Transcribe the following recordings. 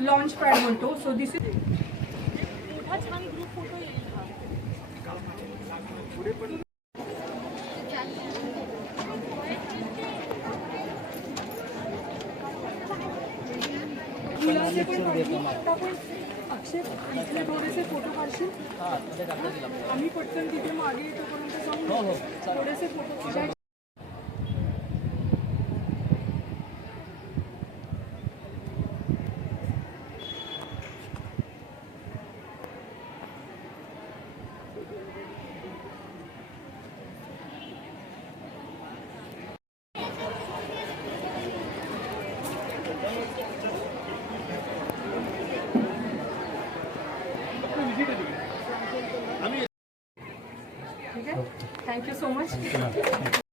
Launch pad म्हणतो. So this is मोठा छान ग्रुप फोटो येईल हा मुलांचे पण काढू. आता आपण अक्षय इथले थोडेसे फोटो काढशील? आम्ही पटकन तिथे मागे येतोपर्यंत जाऊन थोडेसे फोटो काढायचे ठीक आहे थँक्यू सो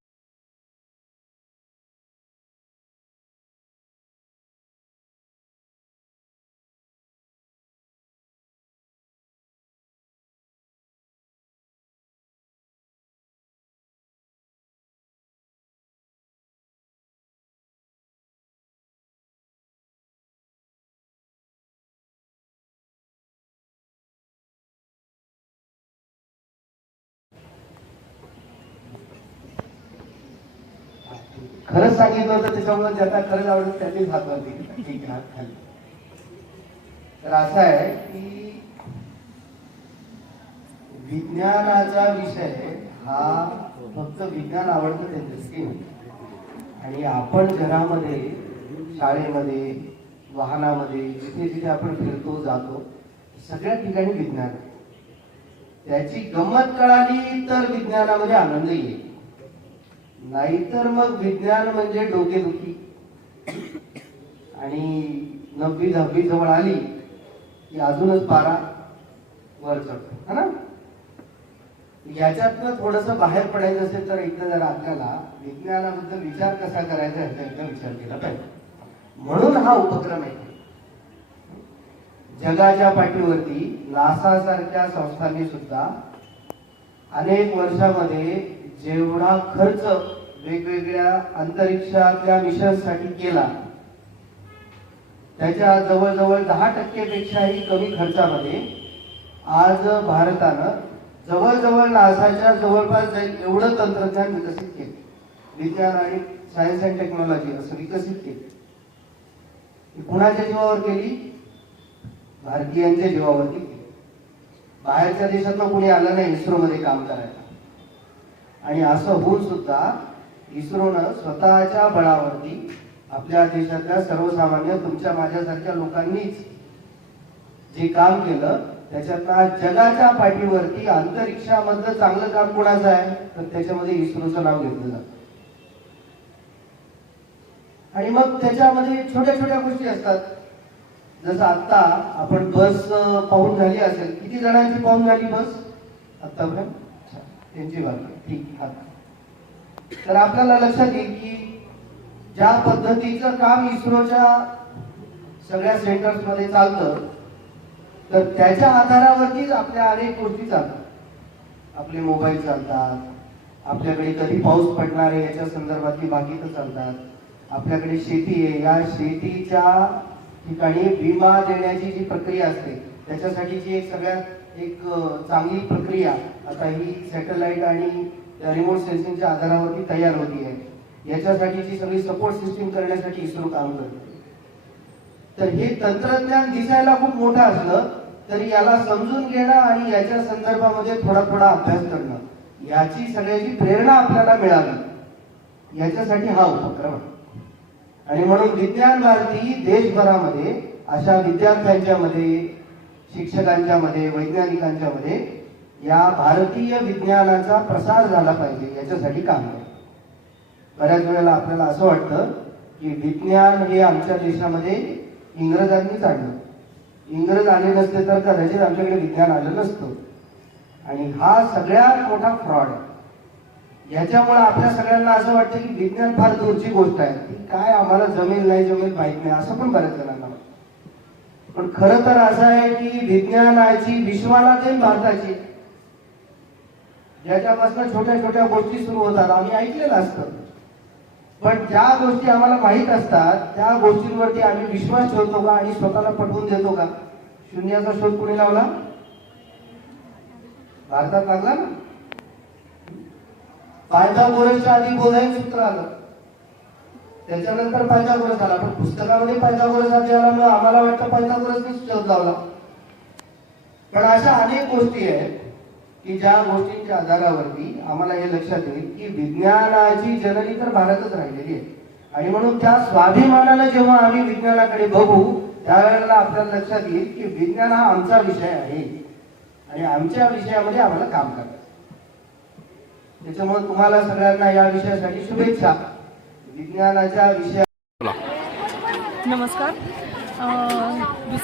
खरंच सांगितलं होतं त्याच्यामुळे ज्यांना खरंच आवडत त्यांनीच हात दिली ठीक आहे हात खाली. तर असं आहे की विज्ञानाचा विषय हा फक्त विज्ञान आवडतं त्यांच्यासाठी नाही. आणि आपण घरामध्ये शाळेमध्ये वाहनामध्ये जिथे जिथे आपण फिरतो जातो सगळ्या ठिकाणी विज्ञान त्याची गंमत कळाली तर विज्ञानामध्ये आनंद येईल. नाहीतर मग विज्ञान म्हणजे डोकेदुखी. आणि नववी दहावी जवळ आली की अजूनच पारा वर चढतो है ना? याच्यातनं थोडस बाहेर पडायचं असेल तर एकदा जर आपल्याला विज्ञानाबद्दल विचार कसा करायचा याचा एकदा विचार केला पाहिजे. म्हणून हा उपक्रम आहे. जगाच्या पाठीवरती नासा सारख्या संस्थांनी सुद्धा अनेक वर्षामध्ये जेवढा खर्च वेगवेगळ्या अंतरिक्षातल्या मिशनसाठी केला त्याच्या जवळजवळ दहा टक्केपेक्षाही कमी खर्चामध्ये आज भारतानं जवळजवळ नासाच्या जवळपास जाईल एवढं तंत्रज्ञान विकसित केलं. विज्ञान आणि सायन्स अँड टेक्नॉलॉजी असं विकसित केलं. कुणाच्या जीवावर केली? भारतीयांच्या जीवावरती केली. बाहेरच्या देशातनं कोणी आलं नाही इस्रोमध्ये काम करायला. आणि असं होऊन सुद्धा इस्रोनं स्वतःच्या बळावरती आपल्या देशातल्या सर्वसामान्य तुमच्या माझ्यासारख्या लोकांनीच जे काम केलं त्याच्यातला जगाच्या पाठीवरती अंतरिक्षामधलं चांगलं काम कोणाचं आहे? तर त्याच्यामध्ये इस्रोचं नाव घेतलं जातं. आणि मग त्याच्यामध्ये छोट्या छोट्या गोष्टी असतात. जसं आता आपण बस पाहून झाली असेल. किती जणांची पाहून झाली बस? आतापर्यंत त्यांची वाक्य ठीक हा. तर आपल्याला लक्षात येईल की ज्या पद्धतीचं काम इस्रोच्या सगळ्या सेंटर्समध्ये चालतं तर त्याच्या आधारावरतीच आपल्या अनेक गोष्टी चालतात. आपले मोबाईल चालतात आपल्याकडे कधी पाऊस पडणार आहे याच्या संदर्भातली बाकीचं चालतात. आपल्याकडे शेती आहे या शेतीच्या ठिकाणी विमा देण्याची जी प्रक्रिया असते त्याच्यासाठीची एक सगळ्यात एक चांगली प्रक्रिया आता ही सॅटेलाइट आणि रिमोट सेन्सिंगच्या आधारावरती तयार होती आहे. याच्यासाठीची सगळी सपोर्ट सिस्टीम करण्यासाठी इस्रो काम करते. तर हे तंत्रज्ञान दिसायला खूप मोठं असलं तरी याला समजून घेणं आणि याच्या संदर्भामध्ये थोडा थोडा अभ्यास करणं याची सगळ्याची प्रेरणा आपल्याला मिळावी. याच्यासाठी हा उपक्रम. आणि म्हणून विज्ञान भारती देशभरामध्ये अशा विद्यार्थ्यांच्या मध्ये शिक्षकांच्या मध्ये वैज्ञानिकांच्या मध्ये या भारतीय विज्ञानाचा प्रसार झाला पाहिजे याच्यासाठी काम आहे. बऱ्याच वेळेला आपल्याला असं वाटतं की विज्ञान हे आमच्या देशामध्ये इंग्रजांनीच आणलं. इंग्रज आले नसते तर कदाचित आमच्याकडे विज्ञान आलं नसतं. आणि हा सगळ्यात मोठा फ्रॉड आहे. याच्यामुळे आपल्या सगळ्यांना असं वाटतं की विज्ञान फार दूरची गोष्ट आहे. ती काय आम्हाला जमेल नाही जमेल माहीत नाही. असं पण बऱ्याच जणांना वाटतं. पण खर तर असं आहे की विज्ञानाची विश्वाला देण भारताची. ज्याच्यापासून छोट्या छोट्या गोष्टी सुरू होतात. आम्ही ऐकलेलं असतं. पण ज्या गोष्टी आम्हाला माहीत असतात त्या गोष्टींवरती आम्ही विश्वास ठेवतो का आणि स्वतःला पटवून देतो का? शून्याचा शोध कुणी लावला? भारतात लागला ना? पायथागोरसच्या आधी बोधायन सूत्र आलं. त्याच्यानंतर पायथागोरस आला. पण पुस्तकामध्ये पायथागोरस आल्यामुळे आम्हाला वाटतं पायथागोरसनीच शोध लावला. पण अशा अनेक गोष्टी आहेत की ज्या गोष्टींच्या आधारावरती आम्हाला हे लक्षात येईल की विज्ञानाची जननी तर भारतच राहिलेली आहे. आणि म्हणून त्या स्वाभिमानानं जेव्हा आम्ही विज्ञानाकडे बघू त्यावेळेला आपल्याला लक्षात येईल की विज्ञान हा आमचा विषय आहे. आणि आमच्या विषयामध्ये आम्हाला काम करायचं त्याच्यामुळे तुम्हाला सगळ्यांना या विषयासाठी शुभेच्छा. विज्ञानाच्या विषया नमस्कार.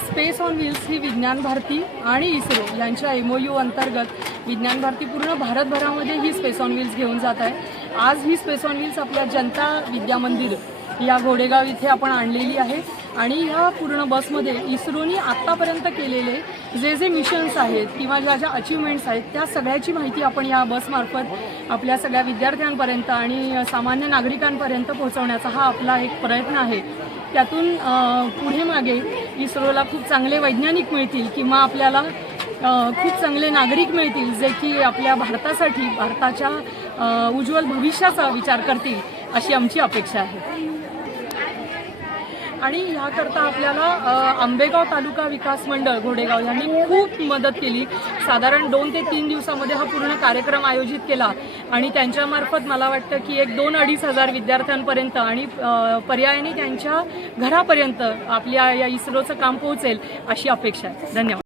स्पेस ऑन व्हील्स ही विज्ञान भारती आणि इस्रो यांच्या एम ओ यू अंतर्गत विज्ञान भारती पूर्ण भारतभरामध्ये ही स्पेस ऑन व्हील्स घेऊन जात आहे. आज ही स्पेस ऑन व्हील्स आपल्या जनता विद्या मंदिर या घोडेगाव इथे आपण आणलेली आहे. आणि ह्या पूर्ण बसमध्ये इस्रोनी आत्तापर्यंत केलेले जे जे मिशन्स आहेत किंवा ज्या ज्या अचिव्हमेंट्स आहेत त्या सगळ्याची माहिती आपण या बसमार्फत आपल्या सगळ्या विद्यार्थ्यांपर्यंत आणि सामान्य नागरिकांपर्यंत पोहोचवण्याचा हा आपला एक प्रयत्न आहे. त्यातून पुढे मागे इस्रोला खूप चांगले वैज्ञानिक मिळतील किंवा आपल्याला खूप चांगले नागरिक मिळतील जे की आपल्या भारतासाठी भारताच्या उज्ज्वल भविष्याचा विचार करतील अशी आमची अपेक्षा आहे. आणि ह्याकरता आपल्याला आंबेगाव तालुका विकास मंडळ घोडेगाव यांनी खूप मदत केली. साधारण दोन ते तीन दिवसामध्ये हा पूर्ण कार्यक्रम आयोजित केला. आणि त्यांच्यामार्फत मला वाटतं की एक दोन अडीच हजार विद्यार्थ्यांपर्यंत आणि पर्यायाने त्यांच्या घरापर्यंत आपल्या या इस्रोचं काम पोहोचेल अशी अपेक्षा आहे. धन्यवाद.